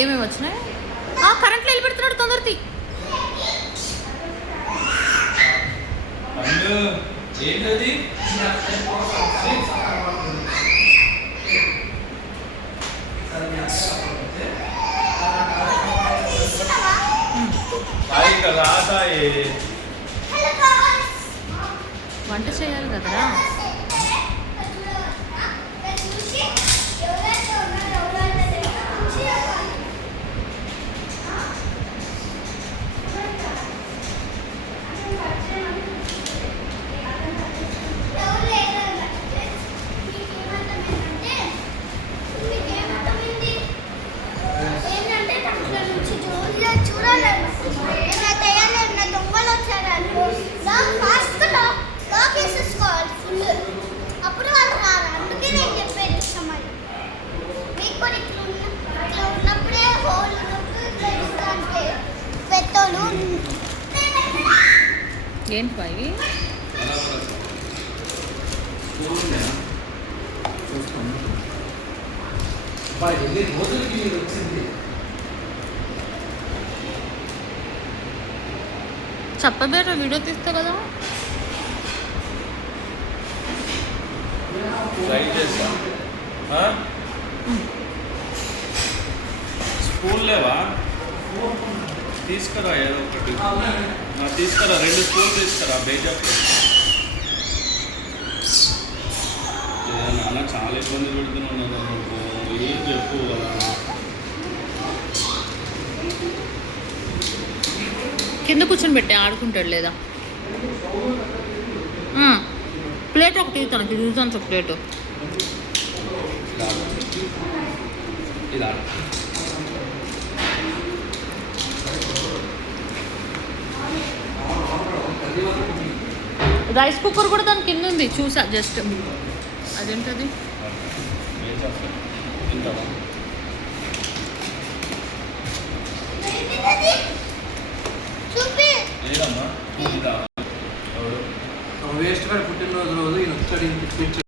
ఏమేమి వచ్చినాయి? కరెంట్లో వెళ్ళి పెడుతున్నాడు, తొందరతి. ఏంటది? వంట చేయాలి కదరా. అప్పుడు వాళ్ళు రారు. అందుకే నేను చెప్పేది ఇష్టమని. మీకు కూడా ఇట్లా ఉన్నప్పుడే హోల్ ఉన్నప్పుడు పెత్తోలు ఏంటి పైవి చెప్పబేట వీడియో తీస్తా కదా. స్పూన్ లేవా? తీసుకురా ఏదో ఒకటి. తీసుకురా, 2 స్పూన్ తీసుకురా. బేజాప్ నాన్న చాలా ఇబ్బంది పెడుతున్నావు కదా నువ్వు. ఏం చెప్పు కదా. కింద కూర్చొని పెట్టే ఆడుకుంటాడు లేదా. ప్లేట్ ఒకటి తనకి చూసాను ప్లేట్. రైస్ కుక్కర్ కూడా దాని కింద ఉంది, చూసా జస్ట్. అదేంటది? వేస్ట్ పుట్టినరోజు రోజు ఈయన వచ్చాడు.